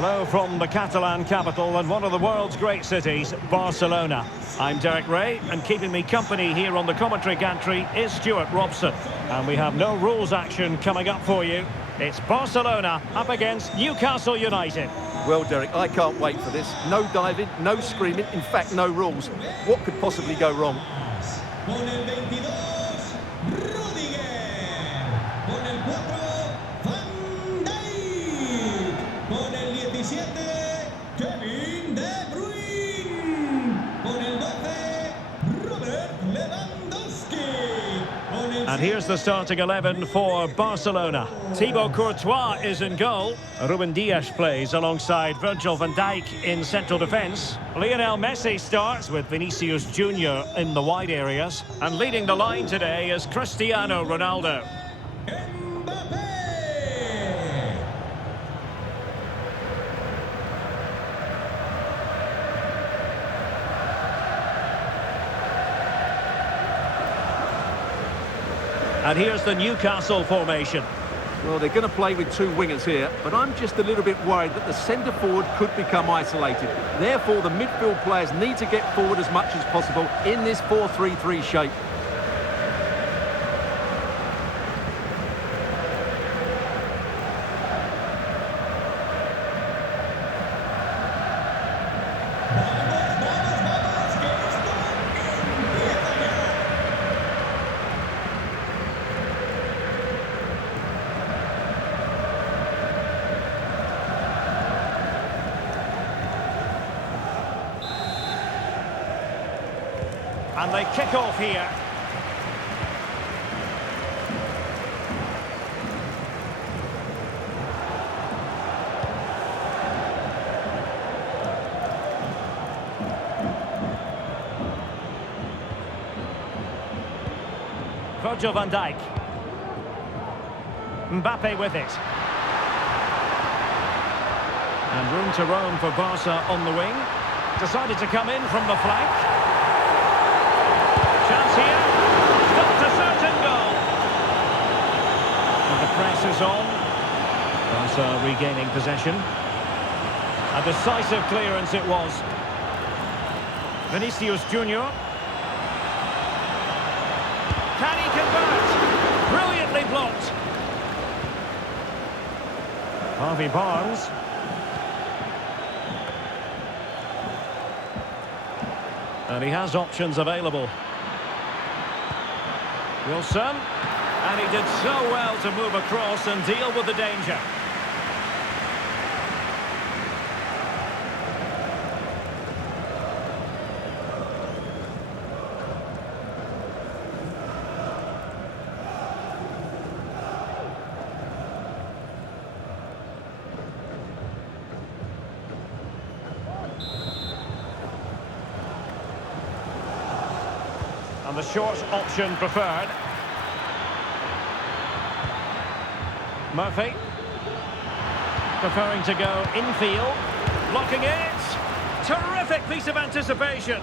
Hello from the Catalan capital and one of the world's great cities, Barcelona. I'm Derek Ray, and keeping me company here on the commentary gantry is Stuart Robson. And we have no rules action coming up for you. It's Barcelona up against Newcastle United. Well, Derek, I can't wait for this. No diving, no screaming, in fact, no rules. What could possibly go wrong? And here's the starting 11 for Barcelona. Thibaut Courtois is in goal. Ruben Dias plays alongside Virgil van Dijk in central defence. Lionel Messi starts with Vinicius Junior in the wide areas. And leading the line today is Cristiano Ronaldo. And here's the Newcastle formation. Well, they're going to play with two wingers here, but I'm just a little bit worried that the centre forward could become isolated. Therefore, the midfield players need to get forward as much as possible in this 4-3-3 shape. And they kick off here. Virgil van Dijk. Mbappe with it. And room to roam for Barca on the wing. Decided to come in from the flank. Chance here, not a certain goal. And the press is on. Barca regaining possession. A decisive clearance it was. Vinicius Junior. Can he convert? Brilliantly blocked. Harvey Barnes. And he has options available. Wilson, and he did so well to move across and deal with the danger. And the short option preferred. Murphy. Preferring to go infield. Blocking it. Terrific piece of anticipation.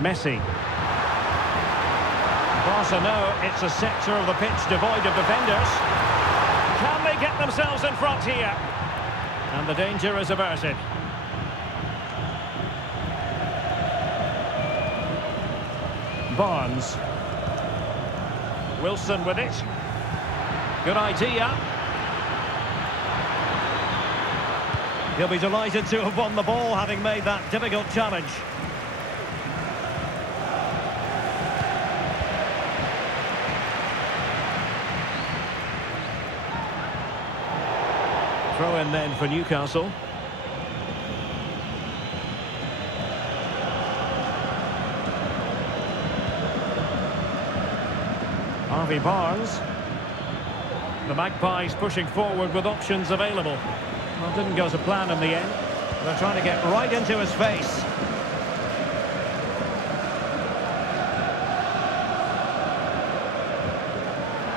Messi. Barca know it's a sector of the pitch devoid of defenders. Can they get themselves in front here? And the danger is averted. Barnes. Wilson with it. Good idea. He'll be delighted to have won the ball, having made that difficult challenge. Throw in then for Newcastle. Harvey Barnes. The Magpies pushing forward with options available. Well, didn't go to plan in the end. They're trying to get right into his face.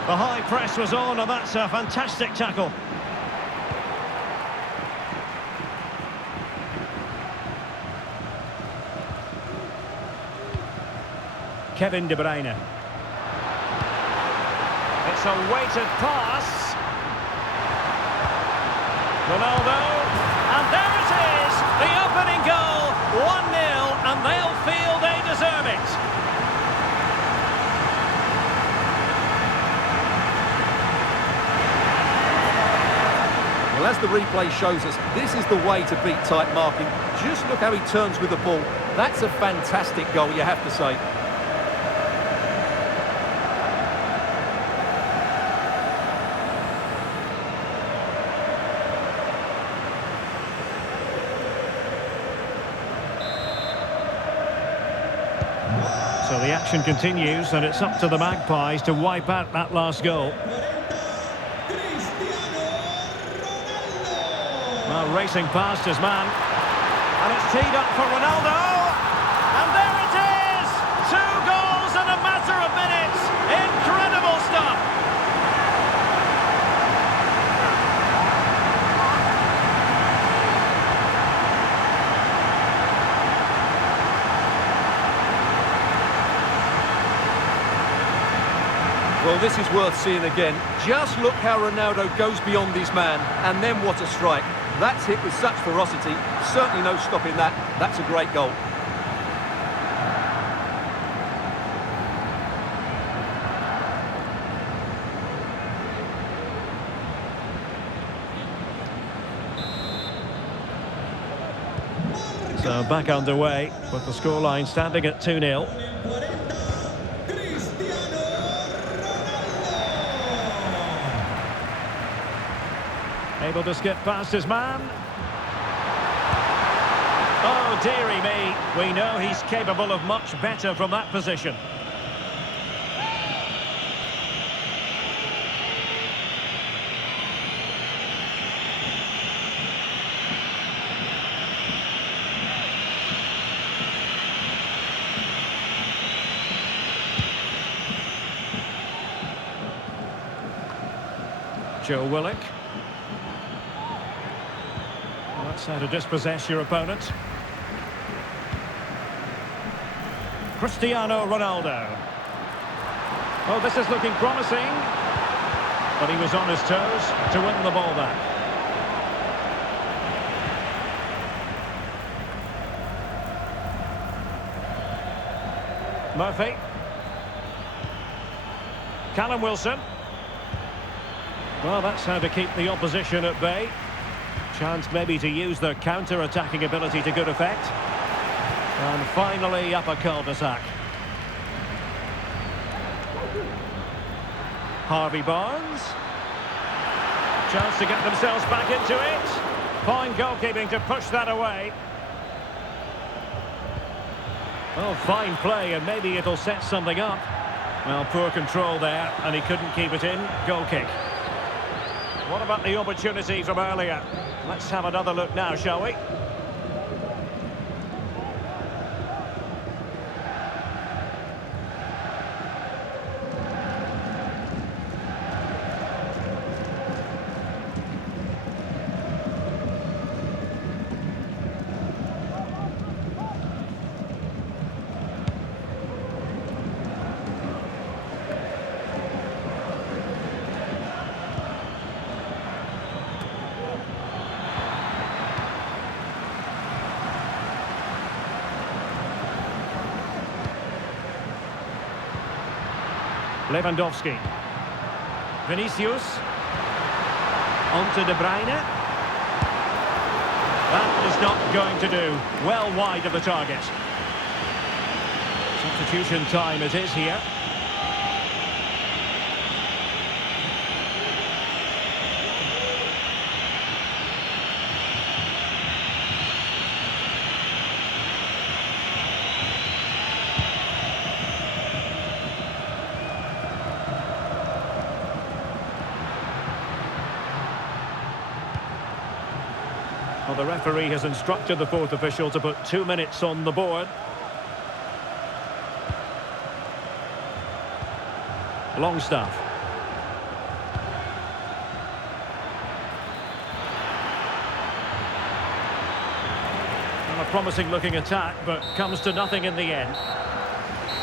The high press was on, and that's a fantastic tackle. Kevin De Bruyne. It's a weighted pass. Ronaldo, and there it is, the opening goal, 1-0, and they'll feel they deserve it. Well, as the replay shows us, this is the way to beat tight marking. Just look how he turns with the ball. That's a fantastic goal, you have to say. So the action continues, and it's up to the Magpies to wipe out that last goal. Well, racing past his man, and it's teed up for Ronaldo, and there it is! 2 goals in a matter of minutes! Incredible stuff! Well, this is worth seeing again. Just look how Ronaldo goes beyond his man, and then what a strike. That's hit with such ferocity. Certainly no stopping that. That's a great goal. So back underway, with the scoreline standing at 2-0. Able to skip past his man. Oh, dearie me. We know he's capable of much better from that position. Joe Willock. That's how to dispossess your opponent. Cristiano Ronaldo. Oh, this is looking promising. But he was on his toes to win the ball back. Murphy. Callum Wilson. Well, that's how to keep the opposition at bay. Chance maybe to use their counter-attacking ability to good effect. And finally up a cul-de-sac. Harvey Barnes. Chance to get themselves back into it. Fine goalkeeping to push that away. Oh, fine play, and maybe it'll set something up. Well, poor control there, and he couldn't keep it in. Goal kick. What about the opportunity from earlier? Let's have another look now, shall we? Lewandowski. Vinicius. On to De Bruyne. That is not going to do. Well wide of the target. Substitution time it is here. Well, the referee has instructed the fourth official to put 2 minutes on the board. Longstaff. Well, a promising looking attack, but comes to nothing in the end.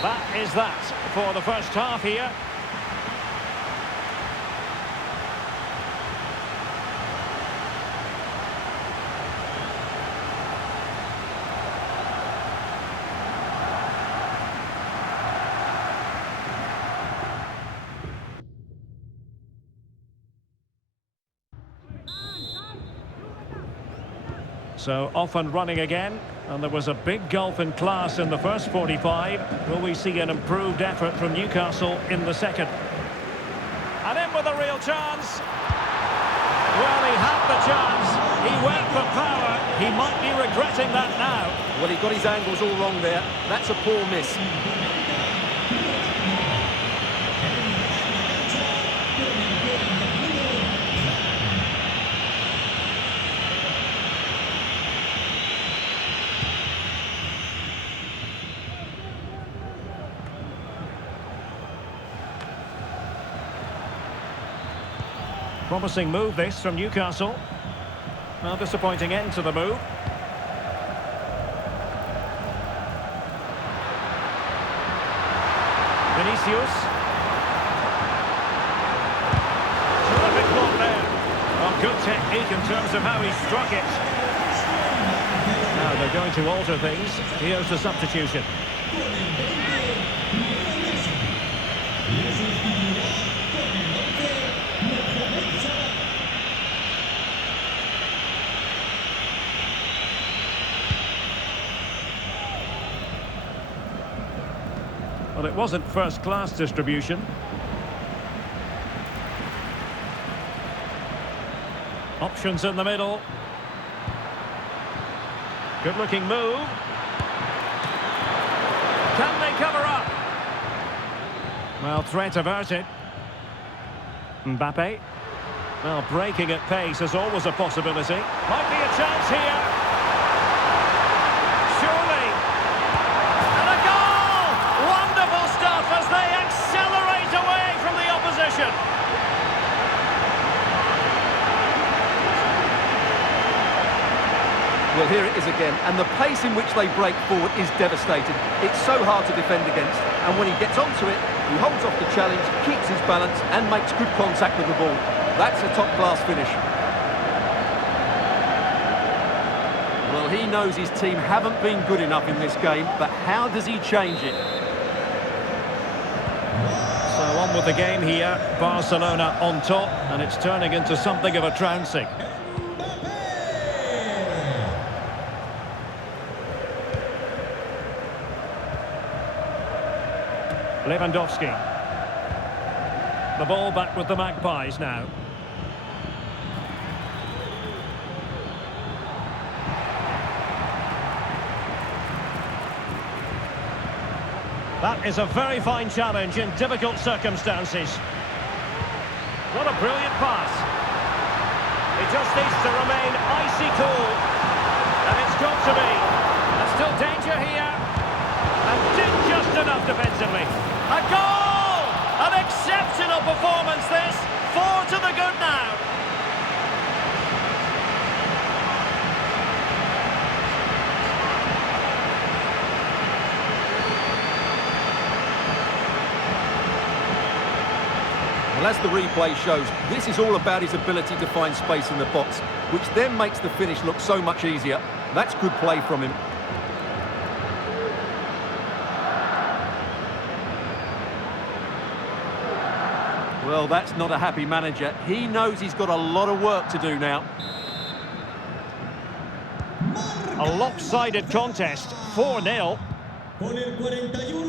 That is that for the first half here. So off and running again, and there was a big gulf in class in the first 45. Will we see an improved effort from Newcastle in the second? And in with a real chance. Well, he had the chance. He went for power. He might be regretting that now. Well, he got his angles all wrong there. That's a poor miss. Promising move this from Newcastle. Well, disappointing end to the move. Vinicius. Terrific block there. Oh, good technique in terms of how he struck it. Now they're going to alter things. Here's the substitution. Well, it wasn't first-class distribution. Options in the middle. Good-looking move. Can they cover up? Well, threat averted. Mbappe. Well, breaking at pace is always a possibility. Might be a chance here. Surely. And a goal! Wonderful stuff as they accelerate away from the opposition. Well, here it is again, and the pace in which they break forward is devastating. It's so hard to defend against, and when he gets onto it, he holds off the challenge, keeps his balance, and makes good contact with the ball. That's a top-class finish. Well, he knows his team haven't been good enough in this game, but how does he change it? So on with the game here, Barcelona on top, and it's turning into something of a trouncing. Lewandowski. The ball back with the Magpies now. That is a very fine challenge in difficult circumstances. What a brilliant pass. He just needs to remain icy cool. And it's got to be. There's still danger here. And did just enough defensively. A goal! An exceptional performance this. 4 to the good now. Well, as the replay shows, this is all about his ability to find space in the box, which then makes the finish look so much easier. That's good play from him. Well, that's not a happy manager. He knows he's got a lot of work to do now. A lopsided contest, 4-0. Con el 41,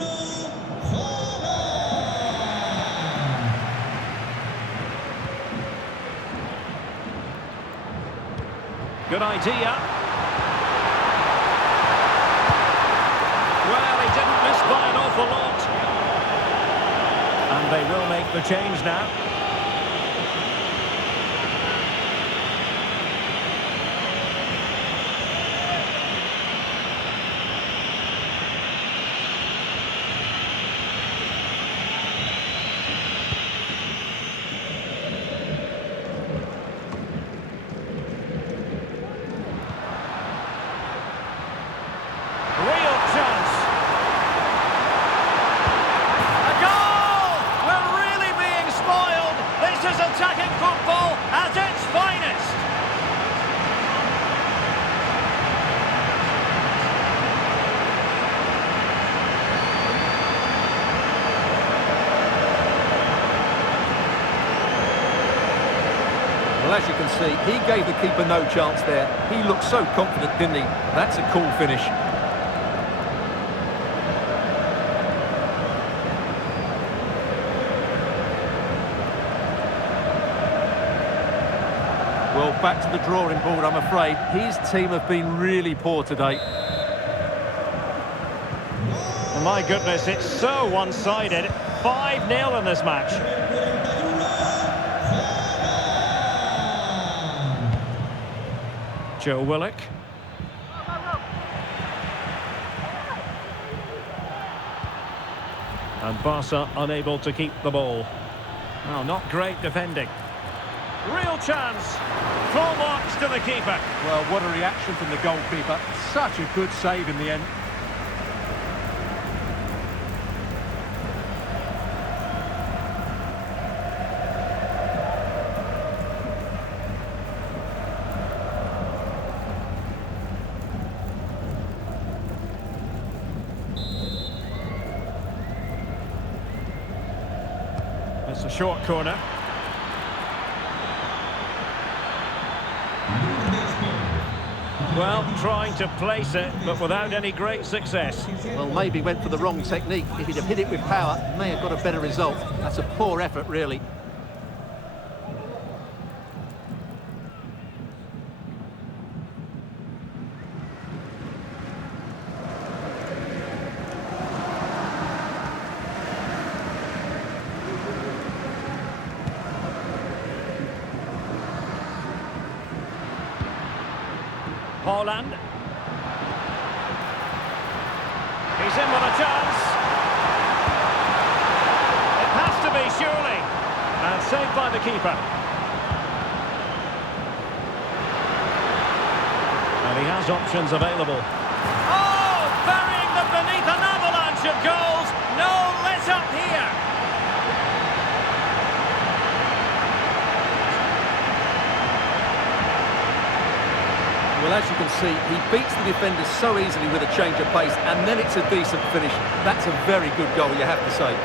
Good idea. Well, he didn't miss by an awful lot. And they will make the change now. Real chance. A goal! We're really being spoiled. Well, as you can see, he gave the keeper no chance there. He looked so confident, didn't he? That's a cool finish. Well, back to the drawing board, I'm afraid. His team have been really poor today. My goodness, it's so one-sided. 5-0 in this match. Joe Willock. And Barca unable to keep the ball. Well, not great defending. Real chance. Full marks to the keeper. Well, what a reaction from the goalkeeper. Such a good save in the end. It's a short corner. Well, trying to place it, but without any great success. Well, maybe went for the wrong technique. If he'd have hit it with power, may have got a better result. That's a poor effort, really. Haaland. He's in with a chance. It has to be, surely. And saved by the keeper. And he has options available. Oh, burying them beneath an avalanche of goals. No let up here. Well, as you can see, he beats the defenders so easily with a change of pace, and then it's a decent finish. That's a very good goal, you have to say.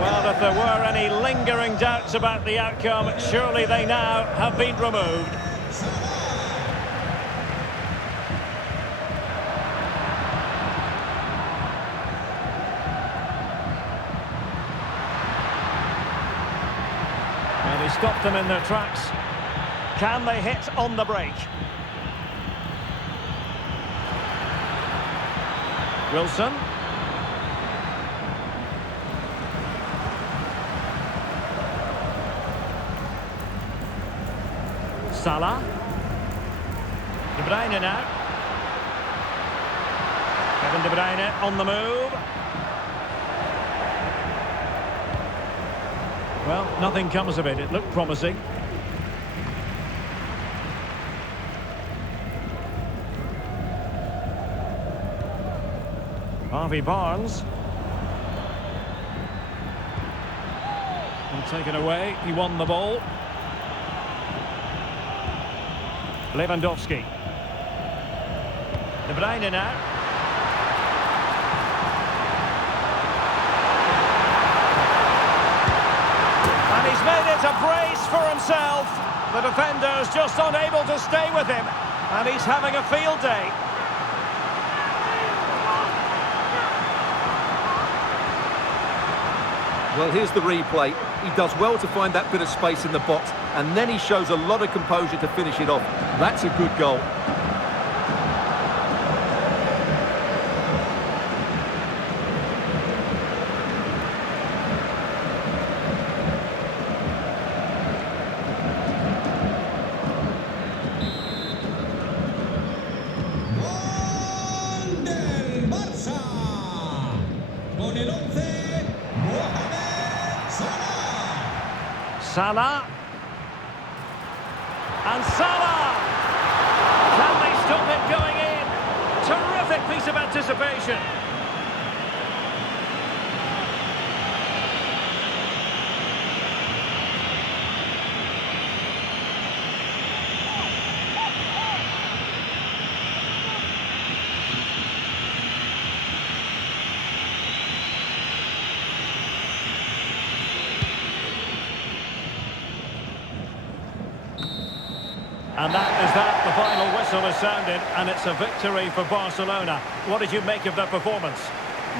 Well, if there were any lingering doubts about the outcome, surely they now have been removed. And he stopped them in their tracks. Can they hit on the break? Wilson. Salah. De Bruyne now. Kevin De Bruyne on the move. Well, nothing comes of it. It looked promising. Harvey Barnes. And taken away. He won the ball. Lewandowski. De Bruyne now. And he's made it a brace for himself. The defender's just unable to stay with him. And he's having a field day. Well, here's the replay. He does well to find that bit of space in the box, and then he shows a lot of composure to finish it off. That's a good goal. Gol del Barça. Con el 11, Mohamed Salah. Salah. And Salah! Can they stop it going in? Terrific piece of anticipation. And that is that. The final whistle is sounded, and it's a victory for Barcelona. What did you make of their performance?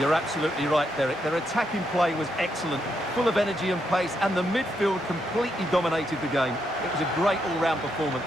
You're absolutely right, Derek. Their attacking play was excellent, full of energy and pace, and the midfield completely dominated the game. It was a great all-round performance.